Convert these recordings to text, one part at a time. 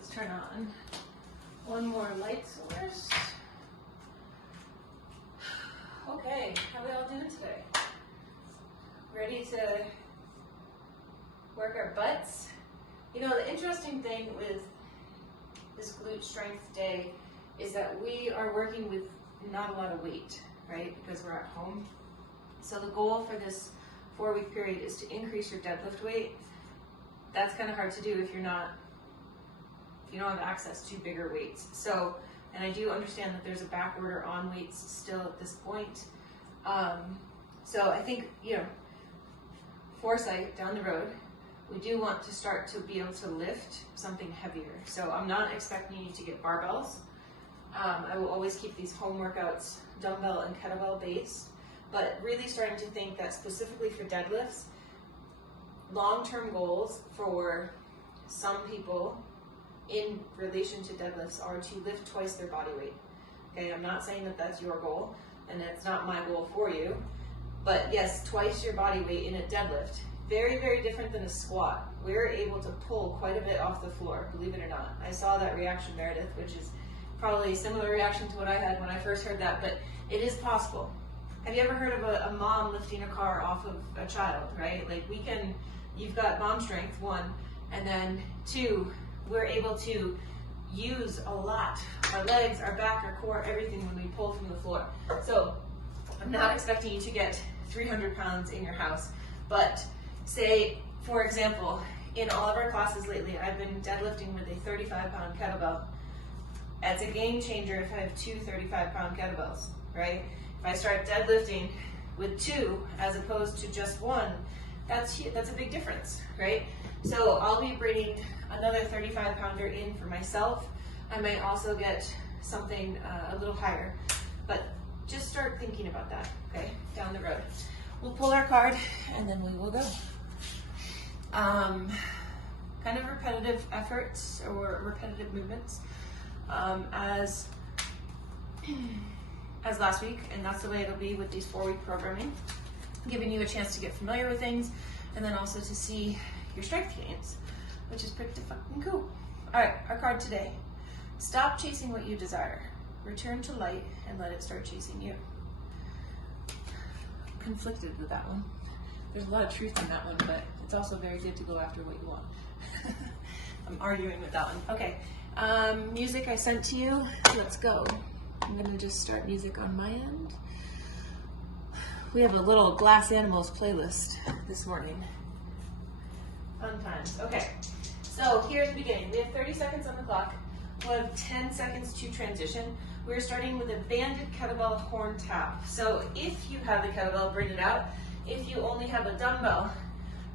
let's turn on one more light source. Okay, how we all doing today? Ready to work our butts? You know, the interesting thing with this glute strength day is that we are working with not a lot of weight, right? Because we're at home. So the goal for this 4-week period is to increase your deadlift weight. That's kind of hard to do if you don't have access to bigger weights. So, and I do understand that there's a back order on weights still at this point. So I think, you know, foresight down the road, we do want to start to be able to lift something heavier. So I'm not expecting you to get barbells. I will always keep these home workouts dumbbell and kettlebell based, but really starting to think that specifically for deadlifts, long-term goals for some people in relation to deadlifts are to lift twice their body weight. Okay, I'm not saying that that's your goal, and that's not my goal for you, but yes, twice your body weight in a deadlift. Very, very different than a squat. We're able to pull quite a bit off the floor, believe it or not. I saw that reaction, Meredith, which is probably a similar reaction to what I had when I first heard that, but it is possible. Have you ever heard of a mom lifting a car off of a child, right? Like you've got mom strength, 1, and then 2, we're able to use a lot. Our legs, our back, our core, everything when we pull from the floor. So I'm not expecting you to get 300 pounds in your house, but say, for example, in all of our classes lately, I've been deadlifting with a 35-pound kettlebell. It's a game changer if I have 2 35-pound kettlebells, right? If I start deadlifting with 2 as opposed to just 1, that's a big difference, right? So I'll be bringing another 35-pounder in for myself. I might also get something a little higher, but just start thinking about that, okay, down the road. We'll pull our card and then we will go. Kind of repetitive efforts or repetitive movements as last week, and that's the way it'll be with these 4-week programming, giving you a chance to get familiar with things and then also to see your strength gains, which is pretty fucking cool. All right, our card today. Stop chasing what you desire. Return to light and let it start chasing you. Conflicted with that one. There's a lot of truth in that one, but it's also very good to go after what you want. I'm arguing with that one. Okay, music I sent to you. Let's go. I'm gonna just start music on my end. We have a little Glass Animals playlist this morning. Fun times. Okay, so here's the beginning. We have 30 seconds on the clock. We'll have 10 seconds to transition. We're starting with a banded kettlebell horn tap. So if you have a kettlebell, bring it out. If you only have a dumbbell,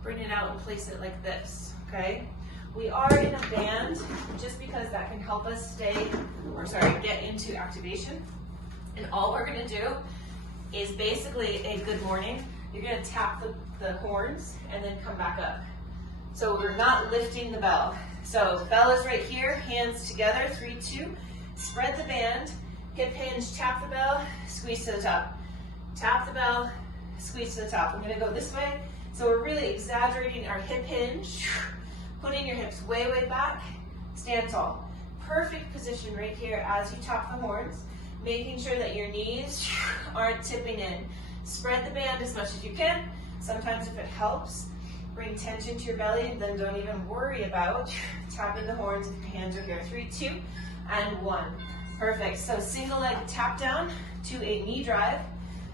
bring it out and place it like this, okay? We are in a band just because that can help us get into activation. And all we're gonna do is basically a good morning. You're gonna tap the horns and then come back up. So we're not lifting the bell. So the bell is right here, hands together, 3, 2. Spread the band, hip hinge, tap the bell, squeeze to the top. Tap the bell, squeeze to the top. I'm gonna go this way. So we're really exaggerating our hip hinge, putting your hips way, way back, stand tall. Perfect position right here as you tap the horns, making sure that your knees aren't tipping in. Spread the band as much as you can. Sometimes if it helps, bring tension to your belly and then don't even worry about tapping the horns if your hands are here. 3, 2, and 1. Perfect. So single leg tap down to a knee drive.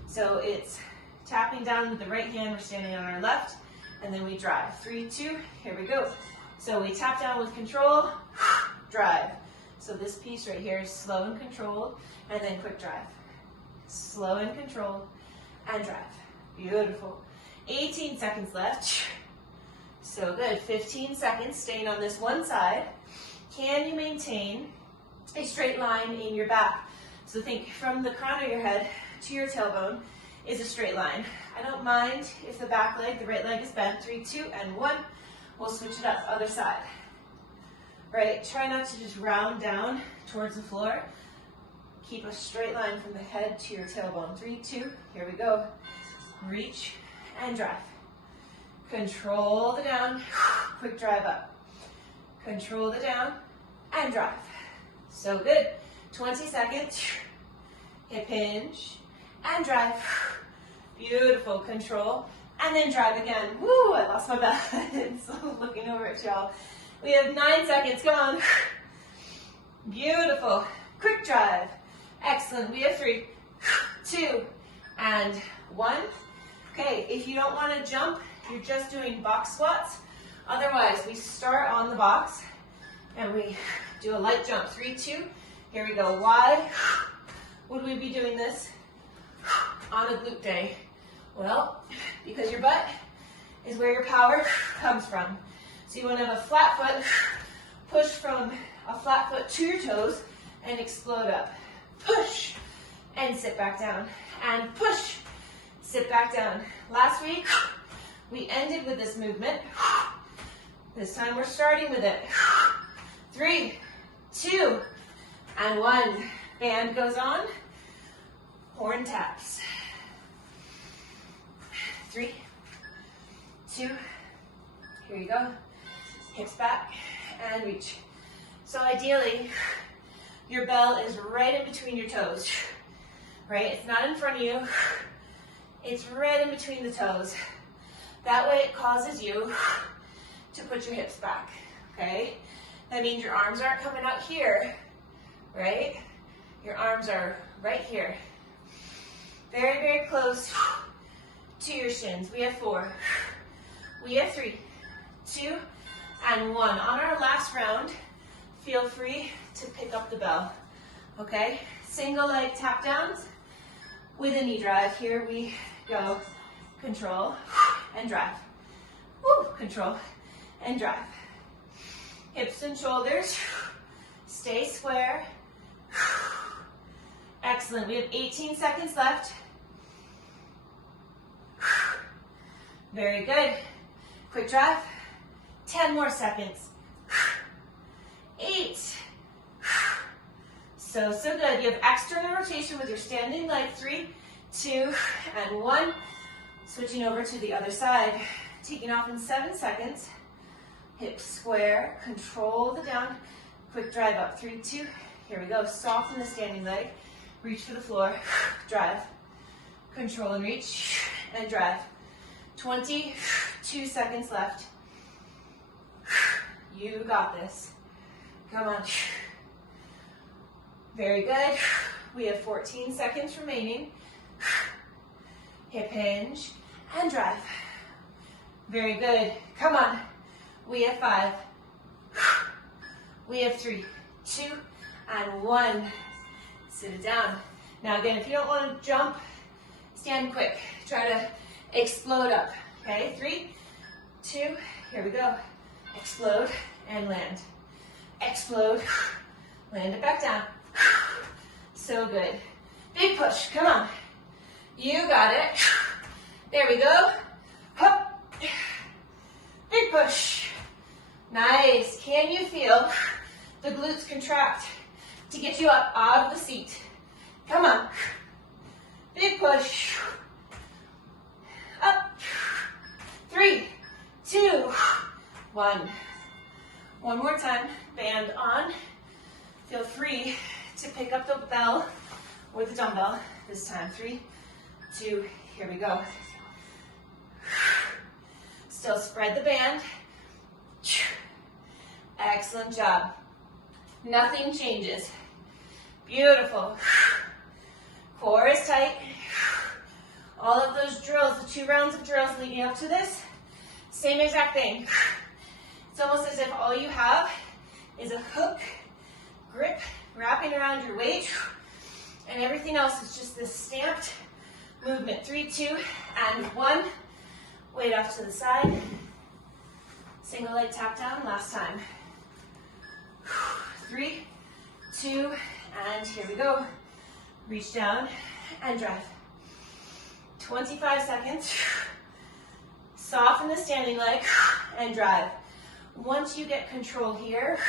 So it's tapping down with the right hand, we're standing on our left, and then we drive. 3, 2, here we go. So we tap down with control, drive. So this piece right here is slow and controlled, and then quick drive. Slow and controlled, and drive. Beautiful. 18 seconds left. So good. 15 seconds staying on this one side. Can you maintain a straight line in your back? So think from the crown of your head to your tailbone is a straight line. I don't mind if the back leg, the right leg is bent. 3, 2, and 1. We'll switch it up, other side. Right, try not to just round down towards the floor. Keep a straight line from the head to your tailbone. 3, 2, here we go. Reach and drive. Control the down, quick drive up. Control the down, and drive. So good. 20 seconds. Hip hinge and drive. Beautiful. Control. And then drive again. Woo, I lost my balance. Looking over at y'all. We have 9 seconds. Come on. Beautiful. Quick drive. Excellent. We have 3, 2, and 1. Okay, if you don't want to jump, you're just doing box squats. Otherwise, we start on the box and we do a light jump. 3, 2. Here we go. Why would we be doing this on a glute day? Well, because your butt is where your power comes from. So you want to have a flat foot, push from a flat foot to your toes and explode up. Push and sit back down. And push, sit back down. Last week, we ended with this movement. This time we're starting with it. 3, 2, and 1. Band goes on. Horn taps. 3, 2, here you go. Hips back and reach. So ideally, your bell is right in between your toes, right? It's not in front of you. It's right in between the toes. That way it causes you to put your hips back, okay? That means your arms aren't coming out here, right? Your arms are right here. Very, very close to your shins. We have 4. We have 3, 2, and 1. On our last round, feel free to pick up the bell, okay? Single leg tap downs with a knee drive. Here we go. Control and drive. Woo, control and drive. Hips and shoulders. Stay square. Excellent. We have 18 seconds left. Very good. Quick drive. 10 more seconds. 8. So good. You have external rotation with your standing leg. 3, 2, and 1. Switching over to the other side. Taking off in 7 seconds. Hips square. Control the down. Quick drive up. 3, 2. Here we go. Soften the standing leg. Reach for the floor. Drive. Control and reach. And drive. 22 seconds left. You got this. Come on. Very good. We have 14 seconds remaining. Hip hinge and drive. Very good. Come on. We have 5. We have 3, 2, and 1. Sit it down. Now again, if you don't want to jump, stand quick. Try to explode up. Okay, 3, 2, here we go. Explode and land. Explode, land it back down. So good. Big push, come on. You got it. There we go. Hup. Big push. Nice. Can you feel the glutes contract to get you up out of the seat? Come on. Big push. Up. 3, 2, 1. One more time. Band on. Feel free to pick up the bell or the dumbbell this time. 3, 2, here we go. Still spread the band. Excellent job. Nothing changes. Beautiful. Core is tight. All of those drills, the 2 rounds of drills leading up to this, same exact thing. It's almost as if all you have is a hook, grip, wrapping around your weight, and everything else is just this stamped movement. 3, 2, and 1. Weight off to the side. Single leg tap down, last time. 3, 2, and here we go. Reach down and drive. 25 seconds. Soften the standing leg and drive. Once you get control here,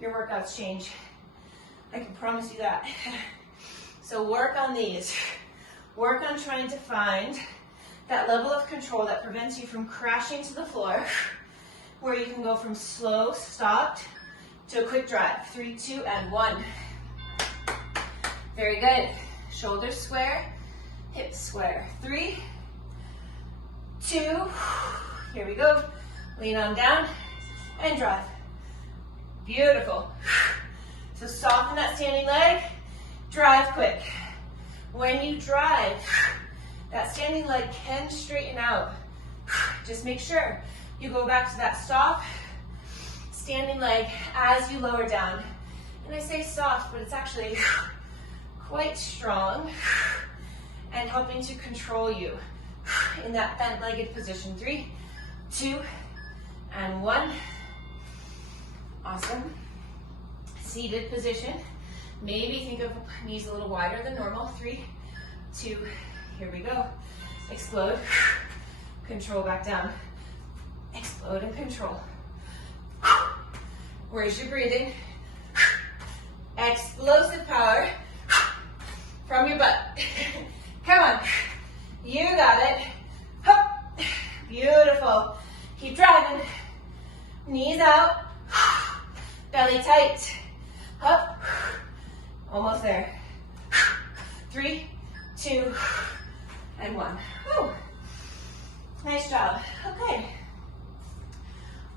your workouts change. I can promise you that. So work on these. Work on trying to find that level of control that prevents you from crashing to the floor, where you can go from slow, stopped, to a quick drive. 3, 2, and 1. Very good. Shoulders square, hips square. 3, 2, here we go. Lean on down and drive. Beautiful. So soften that standing leg, drive quick. When you drive, that standing leg can straighten out. Just make sure you go back to that stop, standing leg as you lower down. And I say soft, but it's actually quite strong and helping to control you in that bent-legged position. 3, 2, and 1. Awesome. Seated position. Maybe think of knees a little wider than normal. 3, 2, here we go. Explode, control back down. Explode and control. Where's your breathing? Explosive power from your butt. Come on, you got it. Hup. Beautiful. Keep driving. Knees out, belly tight. Up, almost there. 3, 2, and 1. Woo. Nice job. Okay,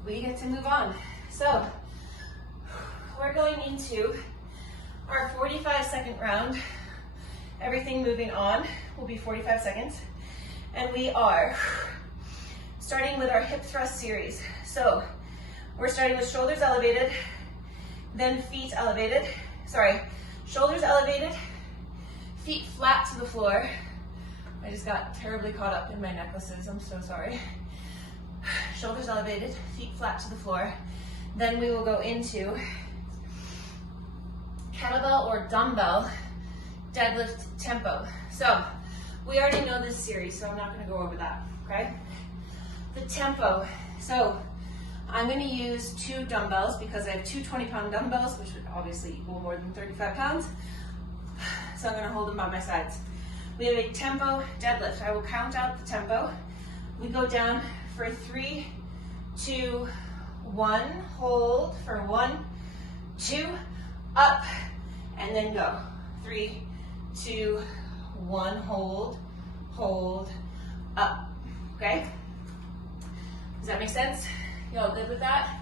we get to move on. So we're going into our 45-second round. Everything moving on will be 45 seconds. And we are starting with our hip thrust series. So we're starting with shoulders elevated, then feet elevated. Sorry, shoulders elevated, feet flat to the floor. I just got terribly caught up in my necklaces, I'm so sorry. Shoulders elevated, feet flat to the floor. Then we will go into kettlebell or dumbbell deadlift tempo. So we already know this series, so I'm not gonna go over that, okay? The tempo, so I'm going to use 2 dumbbells because I have 2 20-pound dumbbells, which would obviously equal more than 35 pounds. So I'm going to hold them by my sides. We have a tempo deadlift. I will count out the tempo. We go down for 3, 2, 1. Hold for 1, 2, up, and then go. 3, 2, 1. Hold, hold, up. Okay? Does that make sense? Y'all good with that?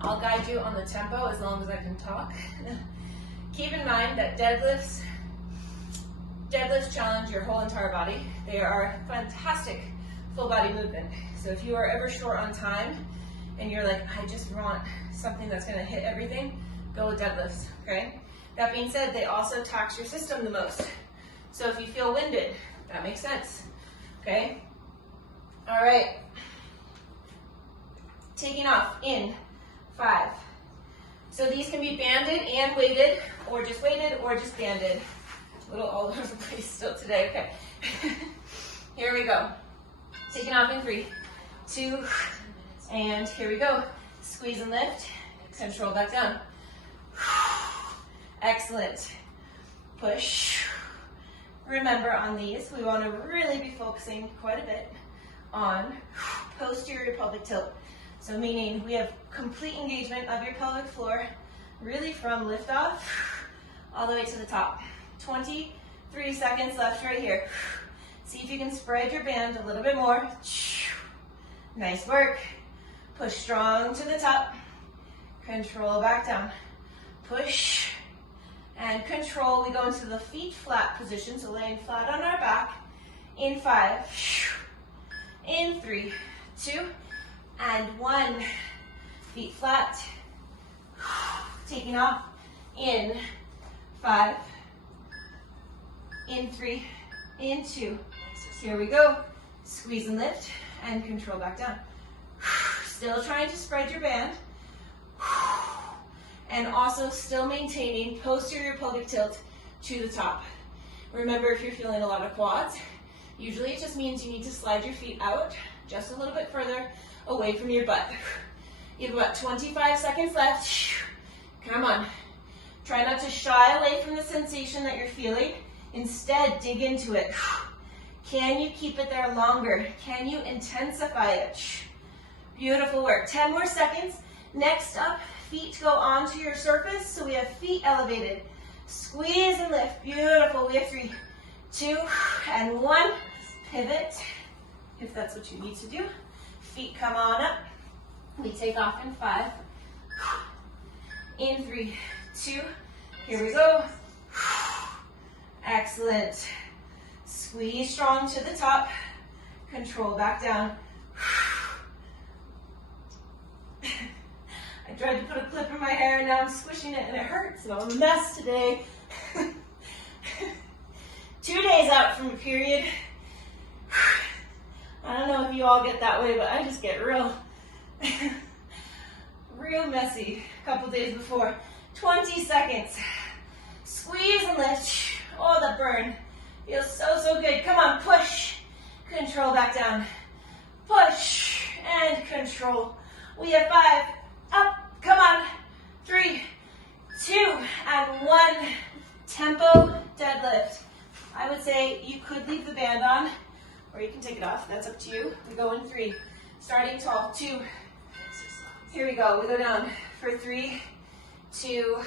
I'll guide you on the tempo as long as I can talk. Keep in mind that deadlifts challenge your whole entire body. They are fantastic full body movement. So if you are ever short on time and you're like, I just want something that's gonna hit everything, go with deadlifts, okay? That being said, they also tax your system the most. So if you feel winded, that makes sense, okay? All right. Taking off in 5. So these can be banded and weighted, or just banded. A little all over the place still today, okay. Here we go. Taking off in 3, 2, and here we go. Squeeze and lift, control back down. Excellent. Push. Remember on these, we want to really be focusing quite a bit on posterior pelvic tilt. So meaning we have complete engagement of your pelvic floor, really from liftoff all the way to the top. 23 seconds left right here. See if you can spread your band a little bit more. Nice work. Push strong to the top. Control back down. Push and control. We go into the feet flat position, so laying flat on our back. In 5, in 3, 2, and 1. Feet flat. Taking off. In 5, in 3, in 2. Here we go. Squeeze and lift and control back down. Still trying to spread your band. And also still maintaining posterior pelvic tilt to the top. Remember, if you're feeling a lot of quads, usually it just means you need to slide your feet out just a little bit further away from your butt. You have about 25 seconds left. Come on. Try not to shy away from the sensation that you're feeling. Instead, dig into it. Can you keep it there longer? Can you intensify it? Beautiful work. 10 more seconds. Next up, feet go onto your surface, so we have feet elevated. Squeeze and lift, beautiful. We have 3, 2, and 1. Pivot, if that's what you need to do. Feet come on up. We take off in 5. In 3, 2, here we go. Excellent. Squeeze strong to the top. Control back down. I tried to put a clip in my hair and now I'm squishing it and it hurts, so I'm a mess today. 2 days out from a period. I don't know if you all get that way, but I just get real messy a couple days before. 20 seconds. Squeeze and lift. Oh, the burn. Feels so, so good. Come on, push. Control back down. Push and control. We have 5. Up. Come on. 3, 2, and 1. Tempo deadlift. I would say you could leave the band on, or you can take it off. That's up to you. We go in 3. Starting tall. 2. Here we go. We go down for 3, 2,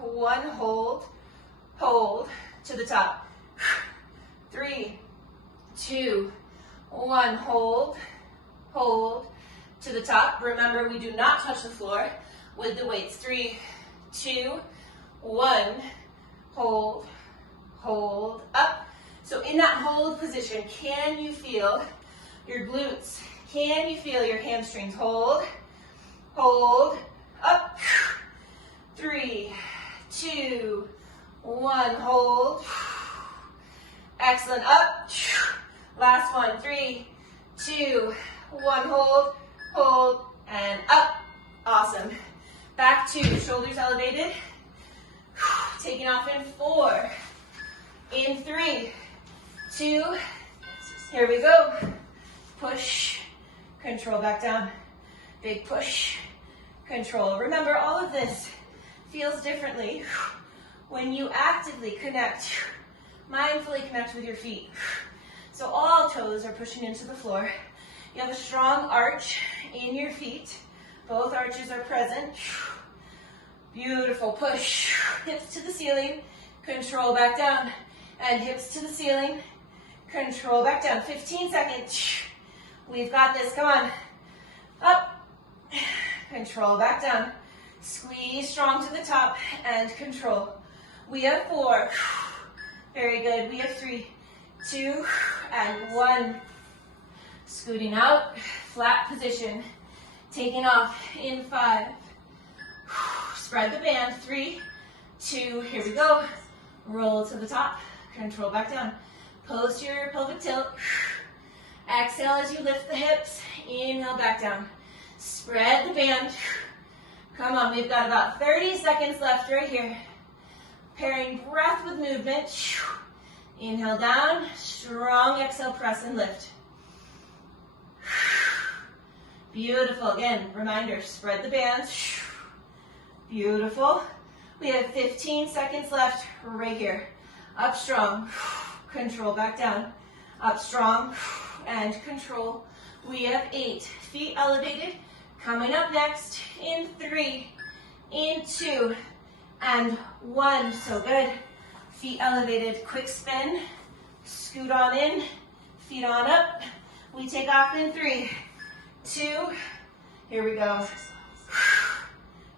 1. Hold. Hold to the top. 3, 2, 1. Hold. Hold to the top. Remember, we do not touch the floor with the weights. 3, 2, 1. Hold. Hold up. So in that hold position, can you feel your glutes? Can you feel your hamstrings? Hold. Hold. Up. 3, 2, 1. Hold. Excellent. Up. Last one. 3, 2, 1. Hold. Hold. And up. Awesome. Back 2. Shoulders elevated. Taking off in 4. In 3, 2. Here we go. Push. Control back down. Big push. Control. Remember, all of this feels differently when you actively connect, mindfully connect with your feet. So all toes are pushing into the floor. You have a strong arch in your feet. Both arches are present. Beautiful. Push. Hips to the ceiling. Control back down. And hips to the ceiling. Control back down. 15 seconds. We've got this. Come on. Up. Control back down. Squeeze strong to the top and control. We have 4. Very good. We have 3, 2, and 1. Scooting out. Flat position. Taking off in 5. Spread the band. 3, 2. Here we go. Roll to the top. Control back down. Posterior pelvic tilt. Exhale as you lift the hips. Inhale back down. Spread the band. Come on, we've got about 30 seconds left right here. Pairing breath with movement. Inhale down. Strong exhale, press and lift. Beautiful. Again, reminder, spread the band. Beautiful. We have 15 seconds left right here. Up strong. Control back down. Up strong and control. We have 8. Feet elevated. Coming up next in 3, in 2, and 1. So good. Feet elevated. Quick spin. Scoot on in. Feet on up. We take off in 3, 2. Here we go.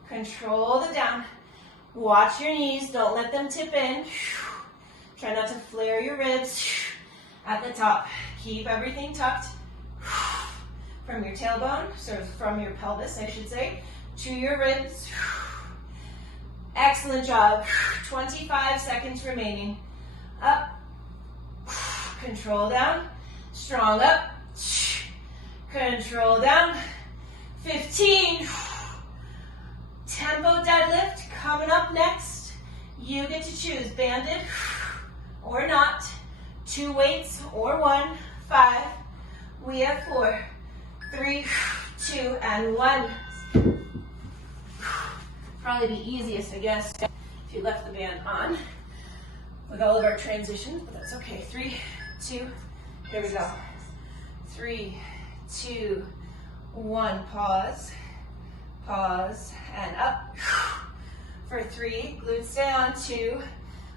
Control the down. Watch your knees. Don't let them tip in. Try not to flare your ribs at the top. Keep everything tucked from your tailbone, so from your pelvis, I should say, to your ribs. Excellent job. 25 seconds remaining. Up. Control down. Strong up. Control down. 15. Tempo deadlift coming up next. You get to choose banded or not. 2 weights or 1. 5. We have 4. 3, 2, and 1. Probably the easiest, I guess, if you left the band on with all of our transitions, but that's okay. 3, 2, here we go. 3, 2, 1, pause. pause, and up. For 3, glutes down, 2,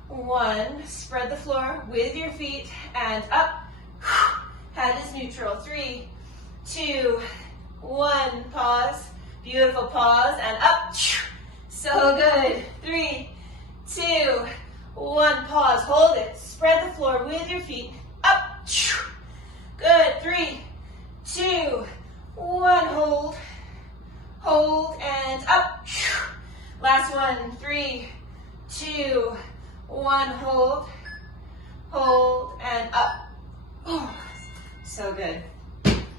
1. Spread the floor with your feet, and up. Head is neutral. 3, 2, 1. Pause. Beautiful. Pause, and up. So good. 3, 2, 1. Pause. Hold it. Spread the floor with your feet. Up. Good. 3, 2, 1. Hold. Hold, and up. Last one. 3, 2, 1. Hold. Hold, and up. Oh, so good.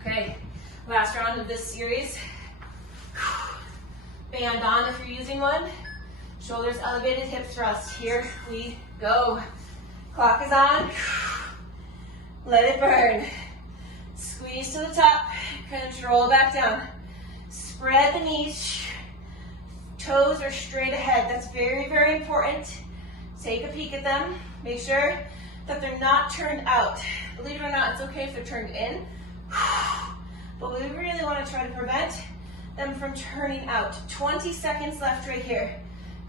Okay, last round of this series. Band on if you're using one. Shoulders elevated, hip thrust. Here we go. Clock is on. Let it burn. Squeeze to the top. Control back down. Spread the knees. Toes are straight ahead. That's very, very important. Take a peek at them. Make sure that they're not turned out. Believe it or not, it's okay if they're turned in. But we really want to try to prevent them from turning out. 20 seconds left right here.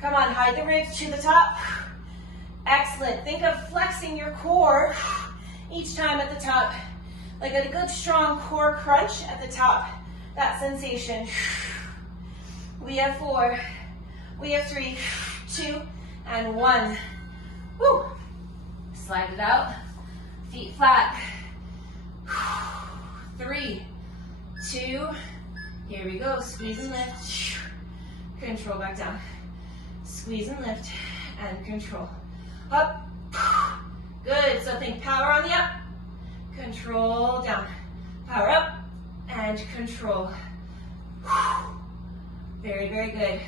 Come on, hide the ribs to the top. Excellent. Think of flexing your core each time at the top. Like a good strong core crunch at the top. That sensation. We have 4. We have 3, 2, and 1. Woo. Slide it out. Feet flat. 3, 2. Here we go. Squeeze and lift. Control back down. Squeeze and lift. And control. Up. Good. So think power on the up. Control down. Power up. And control. Very, very good.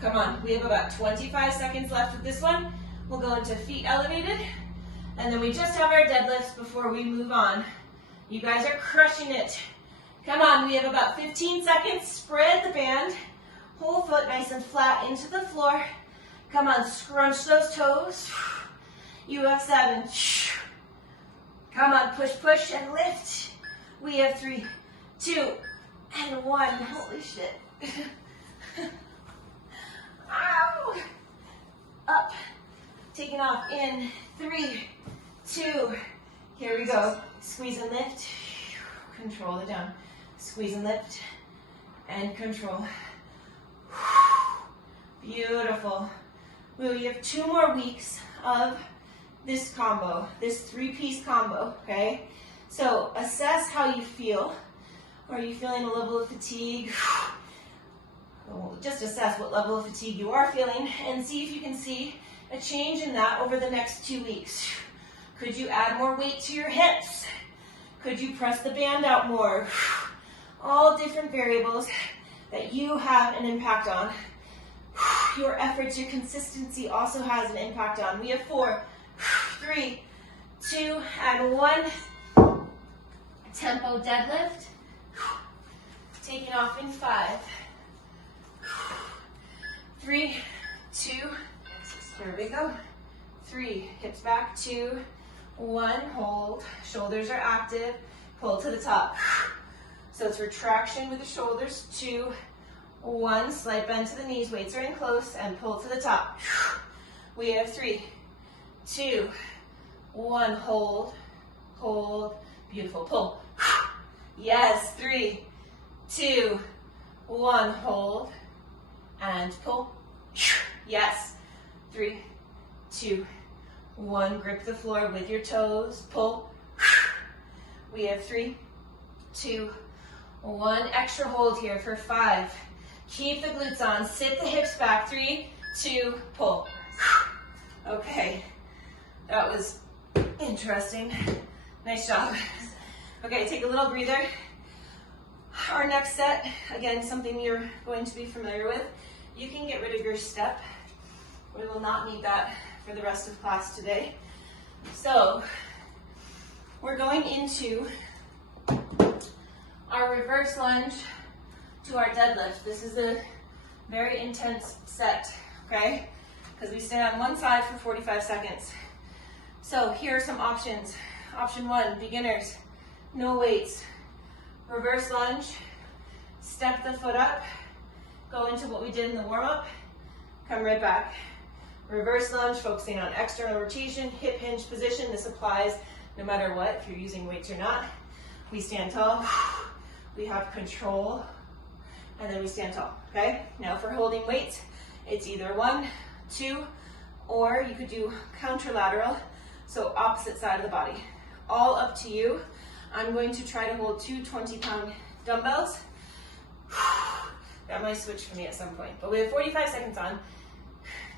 Come on. We have about 25 seconds left with this one. We'll go into feet elevated. And then we just have our deadlifts before we move on. You guys are crushing it. Come on, we have about 15 seconds. Spread the band. Whole foot nice and flat into the floor. Come on, scrunch those toes. You have 7. Come on, push, push, and lift. We have 3, 2, and 1. Holy shit. Ow. Up. Taking off in 3, 2. Here we go. Squeeze and lift. Control it down. Squeeze and lift. And control. Beautiful. We have 2 more weeks of this combo, this 3-piece combo, okay? So assess how you feel. Are you feeling a level of fatigue? Well, just assess what level of fatigue you are feeling and see if you can see a change in that over the next 2 weeks. Could you add more weight to your hips? Could you press the band out more? All different variables that you have an impact on. Your efforts, your consistency also has an impact on. We have 4, 3, 2, and 1. Tempo deadlift. Taking off in 5, 3, 2, here we go. 3, hips back, 2, 1, hold. Shoulders are active. Pull to the top. So it's retraction with the shoulders. 2, 1, slight bend to the knees. Weights are in close and pull to the top. We have 3, 2, 1, hold, hold. Beautiful, pull. Yes, 3, 2, 1, hold, and pull. Yes, 3, 2, 1, grip the floor with your toes, pull. We have 3, 2, 1, extra hold here for 5. Keep the glutes on, sit the hips back, 3, 2, pull. Okay, that was interesting. Nice job. Okay, take a little breather. Our next set, again, something you're going to be familiar with. You can get rid of your step. We will not need that for the rest of class today. So, we're going into our reverse lunge to our deadlift. This is a very intense set, okay? Because we stay on one side for 45 seconds. So here are some options. Option 1, beginners, no weights. Reverse lunge, step the foot up, go into what we did in the warm-up, come right back. Reverse lunge, focusing on external rotation, hip hinge position. This applies no matter what, if you're using weights or not. We stand tall, we have control, and then we stand tall, okay? Now for holding weights, it's either 1, 2, or you could do counterlateral, so opposite side of the body. All up to you. I'm going to try to hold 2 20-pound dumbbells. That might switch for me at some point, but we have 45 seconds on,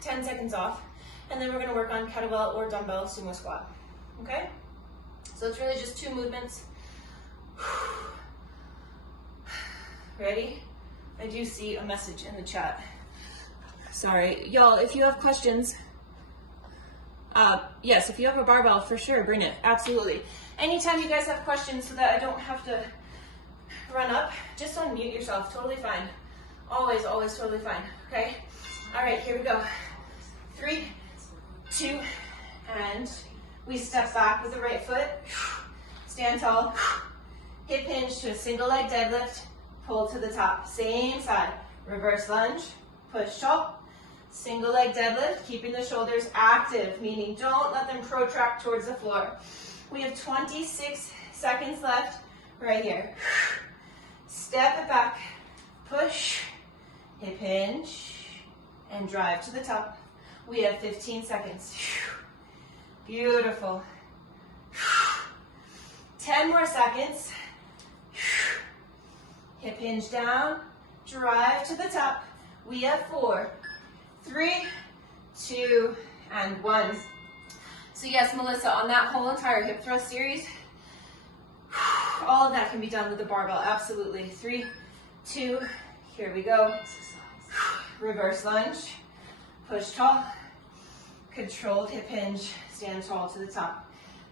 10 seconds off, and then we're going to work on kettlebell or dumbbell sumo squat, okay? So it's really just 2 movements. Ready? I do see a message in the chat. Sorry, y'all, if you have questions, yes, if you have a barbell, for sure, bring it, absolutely. Anytime you guys have questions so that I don't have to run up, just unmute yourself, totally fine. Always, always totally fine, okay? All right, here we go. 3, 2, and we step back with the right foot, stand tall, hip hinge to a single leg deadlift, pull to the top, same side, reverse lunge, push tall, single leg deadlift, keeping the shoulders active, meaning don't let them protract towards the floor. We have 26 seconds left right here. Step it back, push, hip hinge, and drive to the top. We have 15 seconds. Beautiful. 10 more seconds. Hip hinge down, drive to the top. We have 4, 3, 2, and 1. So yes, Melissa, on that whole entire hip thrust series, all of that can be done with the barbell, absolutely. 3, 2, here we go. Reverse lunge, push tall, controlled hip hinge, stand tall to the top.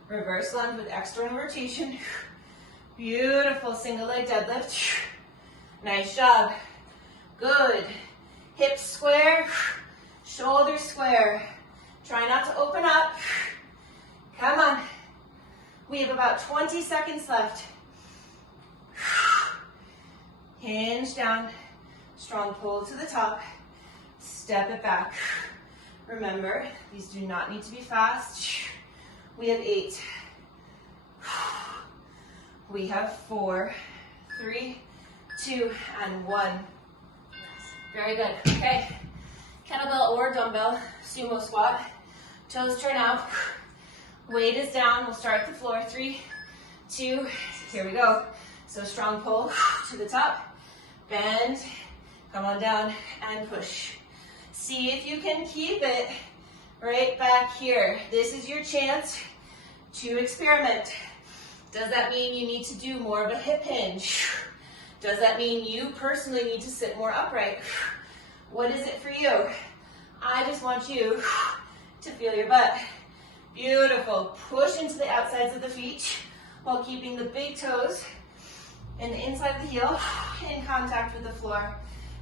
Reverse lunge with external rotation. Beautiful single leg deadlift. Nice job. Good. Hips square, shoulders square. Try not to open up. Come on. We have about 20 seconds left. Hinge down. Strong pull to the top. Step it back. Remember, these do not need to be fast. We have 8. We have 4, 3, 2, and 1. Very good. Okay. Kettlebell or dumbbell, sumo squat. Toes turn out. Weight is down. We'll start at the floor. 3, 2, here we go. So strong pull to the top. Bend, come on down, and push. See if you can keep it right back here. This is your chance to experiment. Does that mean you need to do more of a hip hinge? Does that mean you personally need to sit more upright? What is it for you? I just want you to feel your butt. Beautiful. Push into the outsides of the feet while keeping the big toes and the inside of the heel in contact with the floor.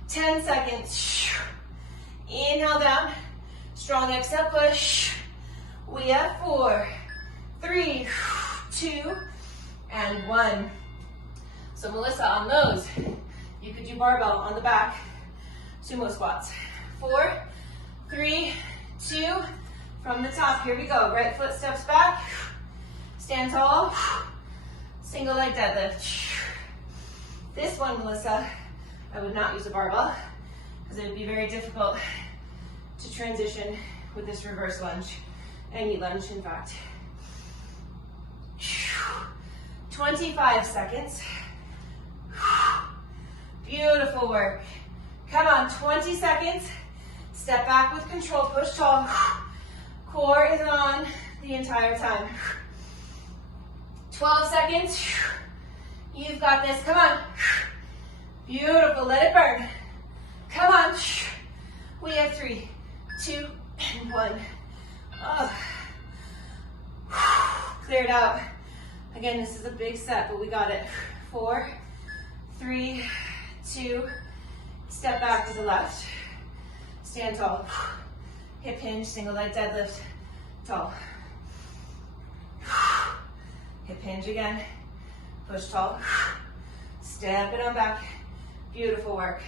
10 seconds. Inhale down. Strong exhale, push. We have 4, 3, 2, and 1. So Melissa, on those, you could do barbell on the back, sumo squats. 4, 3, 2, from the top, here we go. Right foot steps back, stand tall, single leg deadlift. This one, Melissa, I would not use a barbell because it would be very difficult to transition with this reverse lunge, any lunge in fact. 25 seconds. Beautiful work. Come on, 20 seconds. Step back with control, push tall. Core is on the entire time. 12 seconds. You've got this, come on. Beautiful, let it burn. Come on. We have 3, 2, and 1. Oh. Cleared out. Again, this is a big set, but we got it. 4, 3, 2, step back to the left. Stand tall. Hip hinge, single leg deadlift, tall. Hip hinge again. Push tall. Step it on back. Beautiful work.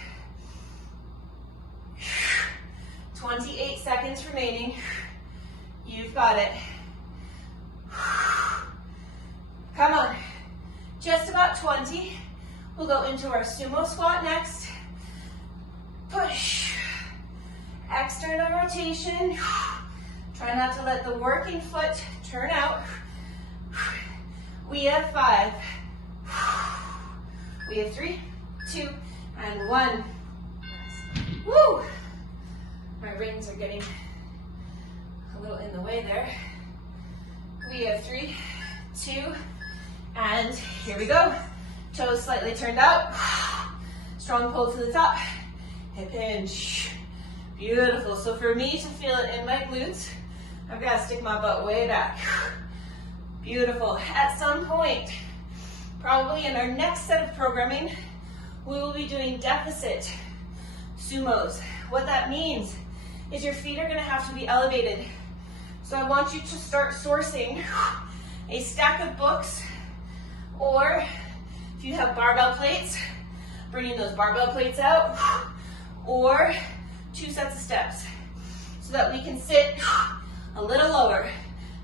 28 seconds remaining. You've got it. Come on. Just about 20. We'll go into our sumo squat next. Push. External rotation. Try not to let the working foot turn out. We have 5. We have 3, 2, and 1. Woo! My rings are getting a little in the way there. We have 3, 2, and here we go. Toes slightly turned out. Strong pull to the top. Hip hinge. Beautiful. So for me to feel it in my glutes, I've got to stick my butt way back. Beautiful. At some point, probably in our next set of programming, we will be doing deficit sumos. What that means is your feet are going to have to be elevated. So I want you to start sourcing a stack of books, or if you have barbell plates, bringing those barbell plates out, or 2 sets of steps, so that we can sit a little lower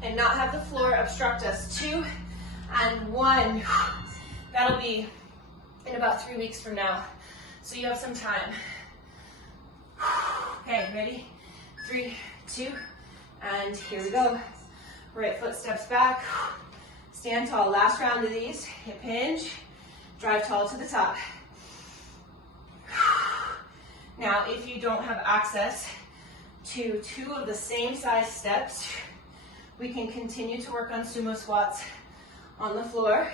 and not have the floor obstruct us. 2 and 1. That'll be in about 3 weeks from now, so you have some time. Okay, ready? 3, 2, and here we go. Right foot steps back. Stand tall. Last round of these. Hip hinge. Drive tall to the top. Now, if you don't have access to 2 of the same size steps, we can continue to work on sumo squats on the floor.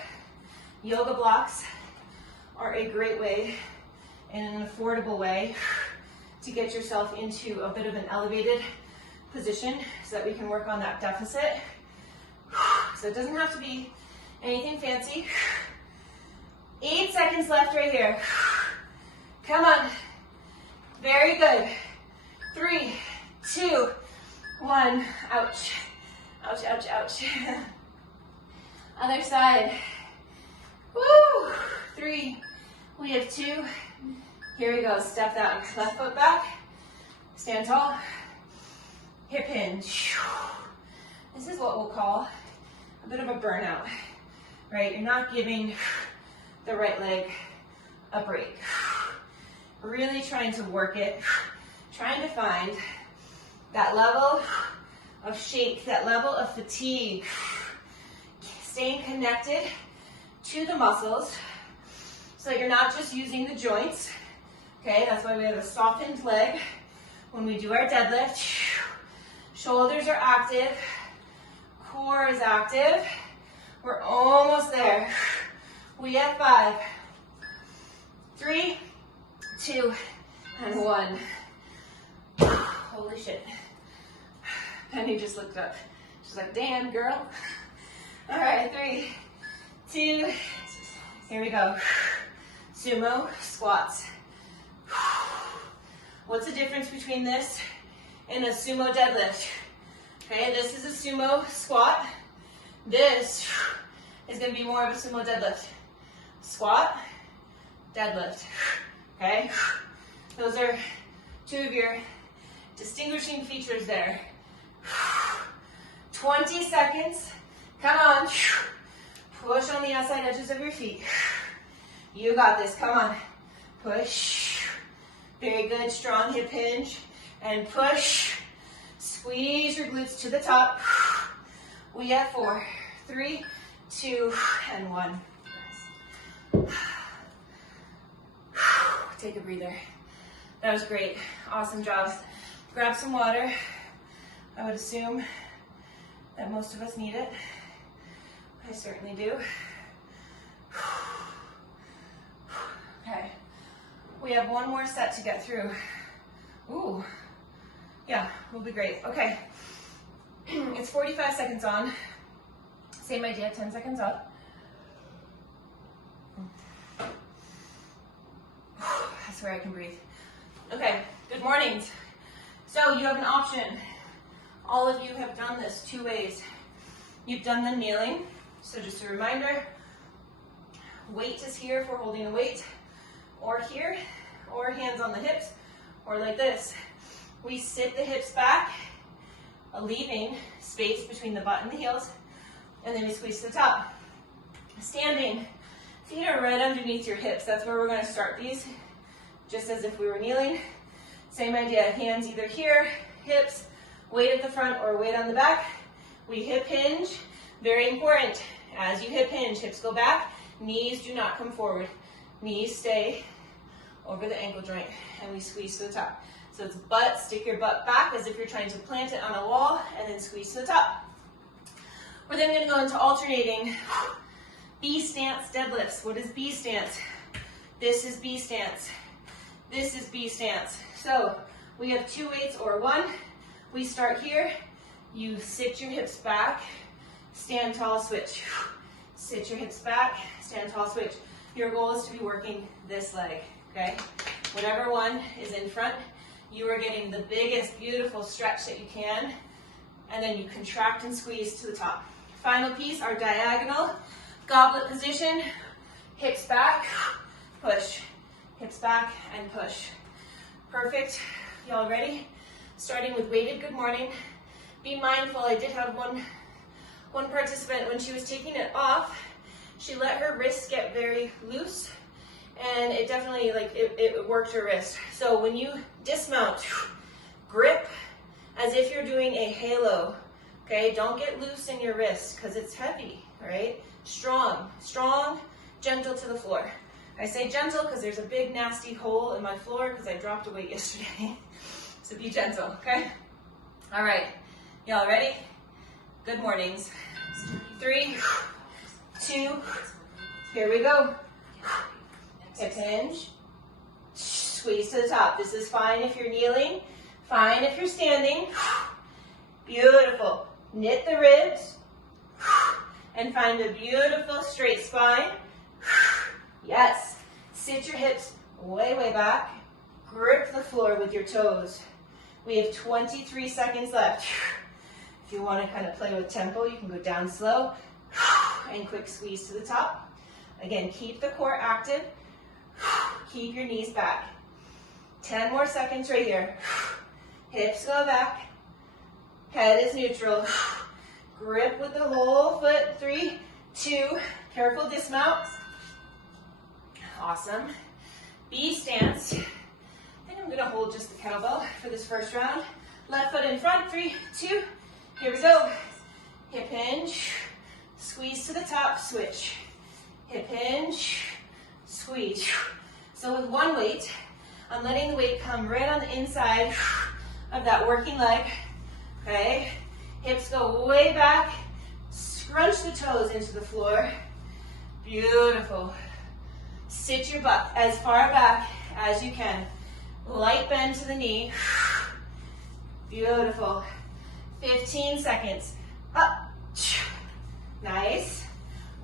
Yoga blocks are a great way and an affordable way to get yourself into a bit of an elevated position so that we can work on that deficit. So it doesn't have to be anything fancy. 8 seconds left right here. Come on. Very good. 3, 2, 1. Ouch. Ouch, ouch, ouch. Other side. Woo! 3. We have 2. Here we go. Step that left foot back. Stand tall. Hip hinge. This is what we'll call a bit of a burnout, right? You're not giving the right leg a break. Really trying to work it, trying to find that level of shake, that level of fatigue, staying connected to the muscles so that you're not just using the joints. Okay, that's why we have a softened leg when we do our deadlift. Shoulders are active, core is active. We're almost there. We have 5, 3, 2, and 1. Holy shit. Penny just looked up. She's like, damn, girl. All right, 3, 2, here we go. Sumo squats. What's the difference between this and a sumo deadlift? Okay, this is a sumo squat. This is going to be more of a sumo deadlift. Squat, deadlift. Okay, those are 2 of your distinguishing features there. 20 seconds. Come on. Push on the outside edges of your feet. You got this. Come on. Push. Very good. Strong hip hinge. And push. Squeeze your glutes to the top. We have 4, 3, 2, and 1. Take a breather. That was great. Awesome job. Grab some water. I would assume that most of us need it. I certainly do. Okay. We have 1 more set to get through. Ooh. Yeah, we'll be great. Okay. It's 45 seconds on. Same idea, 10 seconds up. I swear I can breathe. Okay, good mornings. So you have an option. All of you have done this 2 ways. You've done the kneeling. So just a reminder, weight is here if we're holding a weight. or here, or hands on the hips, or like this. We sit the hips back, leaving space between the butt and the heels, and then we squeeze to the top. Standing, feet are right underneath your hips. That's where we're going to start these, just as if we were kneeling. Same idea, hands either here, hips, weight at the front or weight on the back. We hip hinge, very important. As you hip hinge, hips go back, knees do not come forward. Knees stay over the ankle joint, and we squeeze to the top. So it's butt, stick your butt back as if you're trying to plant it on a wall, and then squeeze to the top. We're then going to go into alternating B stance deadlifts. What is B stance? This is B stance. This is B stance. So we have two weights or one. We start here. You sit your hips back, stand tall, switch. Sit your hips back, stand tall, switch. Your goal is to be working this leg, okay? Whatever one is in front, you are getting the biggest, beautiful stretch that you can, and then you contract and squeeze to the top. Final piece, our diagonal goblet position, hips back, push, hips back and push. Perfect, y'all ready? Starting with weighted good morning. Be mindful, I did have one participant, when she was taking it off, she let her wrists get very loose, and it definitely, like, it worked her wrist. So when you dismount, grip as if you're doing a halo, okay? Don't get loose in your wrist, because it's heavy, all right? Strong, gentle to the floor. I say gentle because there's a big nasty hole in my floor because I dropped a weight yesterday. So be gentle, okay? All right, y'all ready? Good mornings. 3, 2, here we go. Hip hinge, squeeze to the top. This is fine if you're kneeling, fine if you're standing. Beautiful. Knit the ribs and find a beautiful straight spine. Yes. Sit your hips way, way back. Grip the floor with your toes. We have 23 seconds left. If you want to kind of play with tempo, you can go down slow and quick squeeze to the top. Again, keep the core active. Keep your knees back. 10 more seconds right here. Hips go back. Head is neutral. Grip with the whole foot. 3, 2, careful dismount. Awesome. B stance. I think I'm going to hold just the kettlebell for this first round. Left foot in front. 3, 2, here we go. Hip hinge. Squeeze to the top. Switch. Hip hinge. Squeeze. So with one weight, I'm letting the weight come right on the inside of that working leg. Okay? Hips go way back. Scrunch the toes into the floor. Beautiful. Sit your butt as far back as you can. Light bend to the knee. Beautiful. 15 seconds. Up. Nice.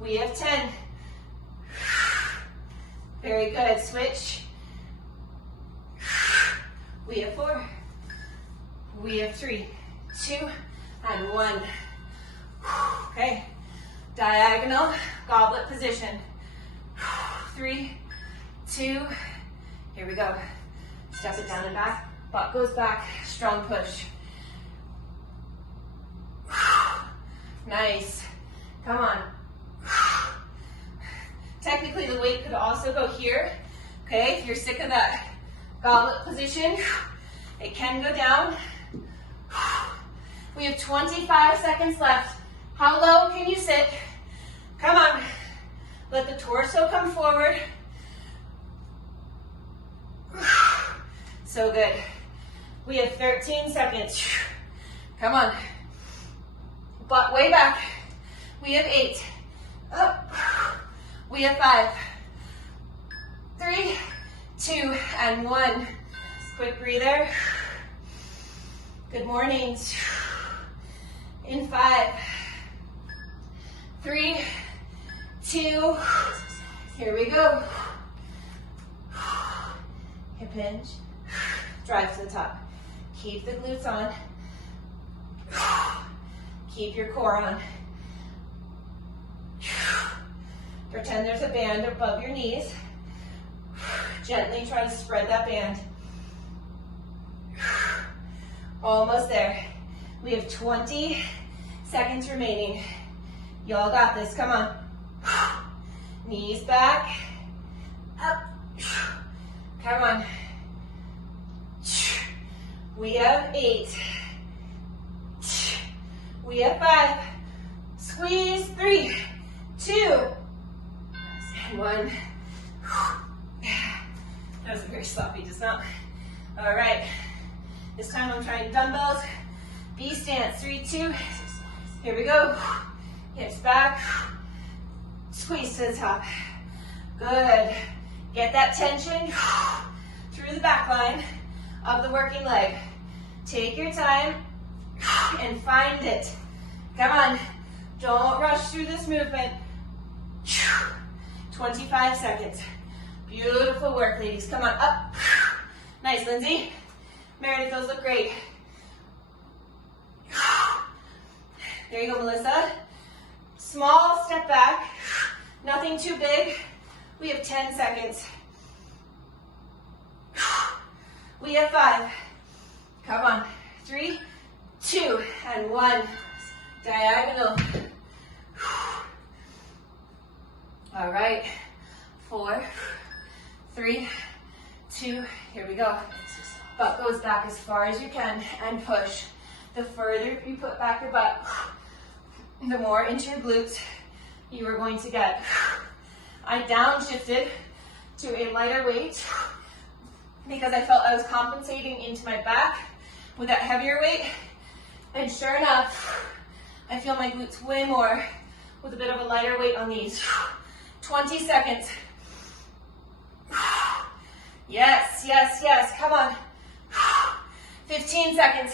We have 10. Very good. Switch. We have 4. We have 3, 2, and 1. Okay. Diagonal goblet position. 3, 2, here we go. Step it down and back. Butt goes back. Strong push. Nice. Come on. Technically, the weight could also go here. Okay, if you're sick of that goblet position, it can go down. We have 25 seconds left. How low can you sit? Come on. Let the torso come forward. So good. We have 13 seconds. Come on. Butt way back. We have 8. Up. We have 5, 3, 2, and 1. Quick breather. Good mornings. In 5, 3, 2, here we go. Hip hinge, drive to the top. Keep the glutes on. Keep your core on. Pretend there's a band above your knees. Gently try to spread that band. Almost there. We have 20 seconds remaining. Y'all got this, come on. Knees back, up. Come on. We have 8. We have 5. Squeeze, 3, 2, and 1. That was very sloppy just now. All right. This time I'm trying dumbbells. B stance, 3, 2. Here we go. Hips back. Squeeze to the top. Good. Get that tension through the back line of the working leg. Take your time and find it. Come on. Don't rush through this movement. 25 seconds. Beautiful work, ladies. Come on, up. Nice, Lindsay. Meredith, those look great. There you go, Melissa. Small step back. Nothing too big. We have 10 seconds. We have 5. Come on. 3, 2, and 1. Diagonal. All right. 4, 3, 2, here we go. Butt goes back as far as you can and push. The further you put back your butt, the more into your glutes you are going to get. I downshifted to a lighter weight because I felt I was compensating into my back with that heavier weight. And sure enough, I feel my glutes way more with a bit of a lighter weight on these. 20 seconds. Yes, yes, yes, come on. 15 seconds.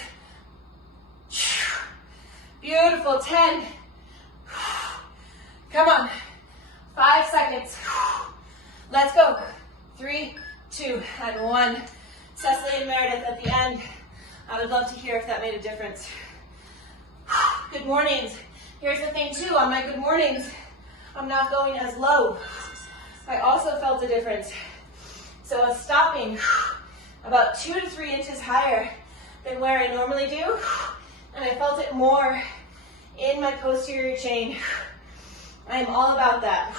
Beautiful, 10. Come on. 5 seconds. Let's go. 3, 2, and 1. Cecily and Meredith at the end. I would love to hear if that made a difference. Good mornings. Here's the thing too, on my good mornings, I'm not going as low. I also felt a difference. So I was stopping about 2 to 3 inches higher than where I normally do, and I felt it more in my posterior chain. I am all about that.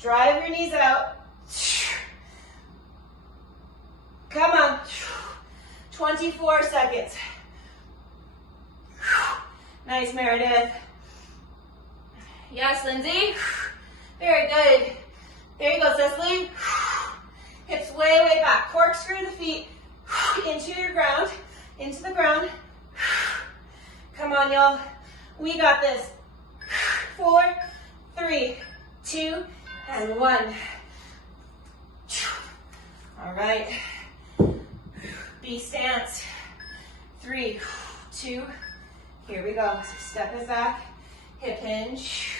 Drive your knees out. Come on. 24 seconds. Nice, Meredith. Yes, Lindsay. Very good. There you go, Cecily. Hips way, way back. Corkscrew the feet into your ground, into the ground. Come on, y'all. We got this. 4, 3, 2, and 1. All right. B stance. 3, 2. Here we go. Step it back. Hip hinge.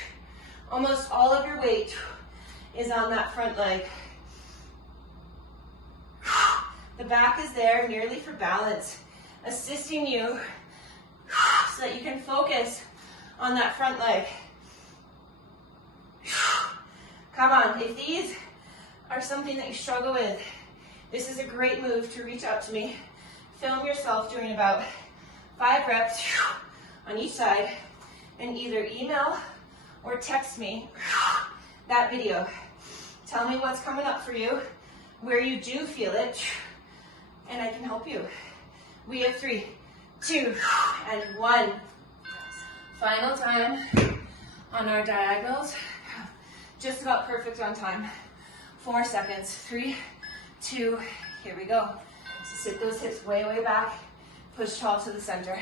Almost all of your weight is on that front leg. The back is there merely for balance, assisting you so that you can focus on that front leg. Come on, if these are something that you struggle with, this is a great move to reach out to me. Film yourself doing about 5 reps on each side and either email or text me that video. Tell me what's coming up for you, where you do feel it, and I can help you. We have 3, 2, and 1. Final time on our diagonals. Just about perfect on time. 4 seconds. 3, 2, here we go. Sit those hips way, way back. Push tall to the center.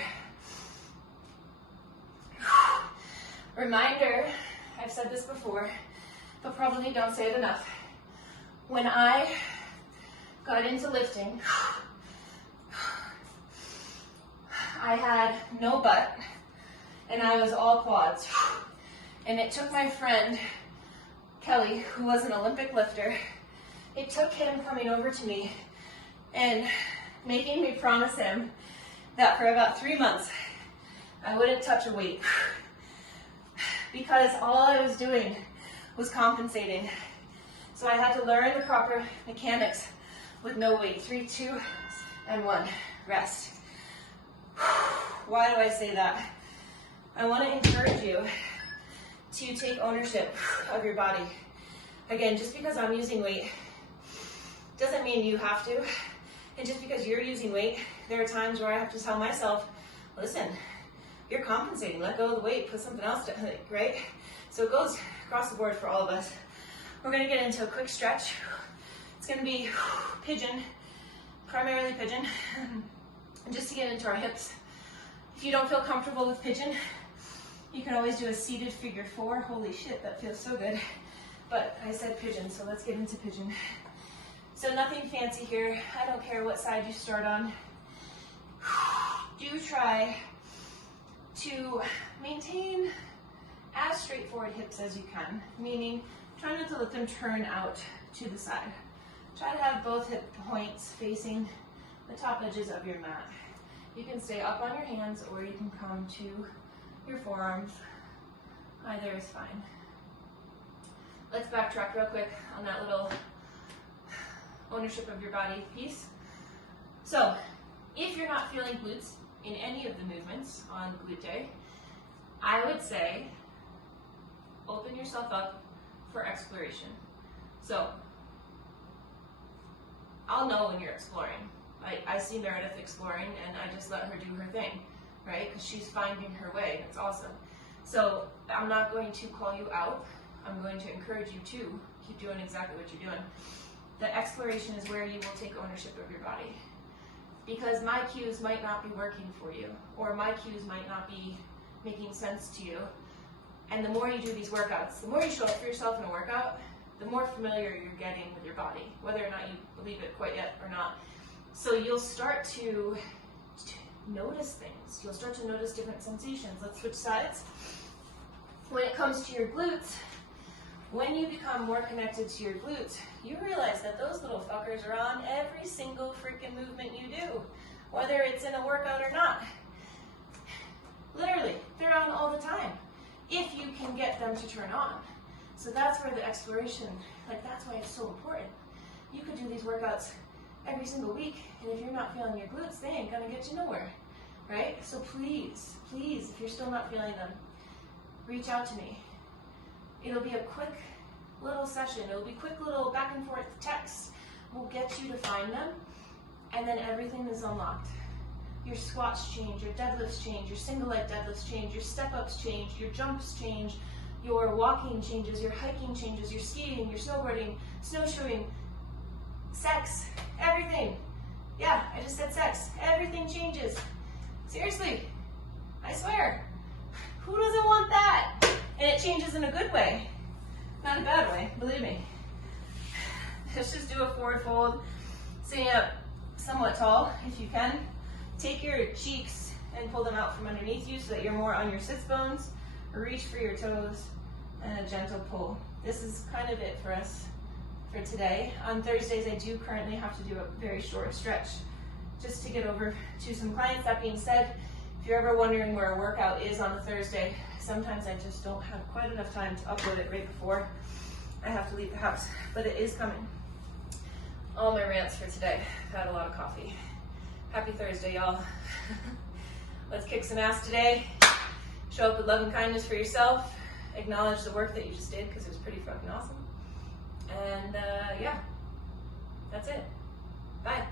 Reminder, I've said this before, but probably don't say it enough. When I got into lifting, I had no butt and I was all quads. And it took my friend Kelly, who was an Olympic lifter, it took him coming over to me and making me promise him that for about 3 months I wouldn't touch a weight, because all I was doing was compensating. So I had to learn the proper mechanics with no weight. 3, 2, and 1. Rest. Why do I say that? I want to encourage you to take ownership of your body. Again, just because I'm using weight doesn't mean you have to. And just because you're using weight, there are times where I have to tell myself, listen, you're compensating, let go of the weight, put something else to, right? So it goes across the board for all of us. We're gonna get into a quick stretch. It's gonna be pigeon, primarily pigeon, just to get into our hips. If you don't feel comfortable with pigeon, you can always do a seated figure 4. Holy shit, that feels so good. But I said pigeon, so let's get into pigeon. So nothing fancy here. I don't care what side you start on. Do try to maintain as straightforward hips as you can, meaning try not to let them turn out to the side. Try to have both hip points facing the top edges of your mat. You can stay up on your hands or you can come to your forearms. Either is fine. Let's backtrack real quick on that little ownership of your body piece. So, if you're not feeling glutes in any of the movements on glute day, I would say open yourself up for exploration. So, I'll know when you're exploring. I see Meredith exploring and I just let her do her thing, right? Because she's finding her way. It's awesome. So, I'm not going to call you out. I'm going to encourage you to keep doing exactly what you're doing. The exploration is where you will take ownership of your body. Because my cues might not be working for you, or my cues might not be making sense to you. And the more you do these workouts, the more you show up for yourself in a workout, the more familiar you're getting with your body, whether or not you believe it quite yet or not. So you'll start to notice things. You'll start to notice different sensations. Let's switch sides. When it comes to your glutes, when you become more connected to your glutes, you realize that those little fuckers are on every single freaking movement you do, whether it's in a workout or not. Literally, they're on all the time, if you can get them to turn on. So that's where the exploration, that's why it's so important. You could do these workouts every single week, and if you're not feeling your glutes, they ain't gonna get you nowhere, right? So please, please, if you're still not feeling them, reach out to me. It'll be a quick little session. It'll be quick little back and forth text. We'll get you to find them, and then everything is unlocked. Your squats change, your deadlifts change, your single leg deadlifts change, your step-ups change, your jumps change, your walking changes, your hiking changes, your skiing, your snowboarding, snowshoeing, sex, everything. Yeah, I just said sex. Everything changes. Seriously, I swear. Who doesn't want that? And it changes in a good way, not a bad way, believe me. Let's just do a forward fold, sitting up somewhat tall if you can. Take your cheeks and pull them out from underneath you so that you're more on your sits bones. Reach for your toes and a gentle pull. This is kind of it for us for today. On Thursdays, I do currently have to do a very short stretch just to get over to some clients. That being said, if you're ever wondering where a workout is on a Thursday, sometimes I just don't have quite enough time to upload it right before I have to leave the house, but it is coming. All my rants for today. I've had a lot of coffee. Happy Thursday, y'all. Let's kick some ass today. Show up with love and kindness for yourself. Acknowledge the work that you just did because it was pretty fucking awesome. And yeah, that's it. Bye.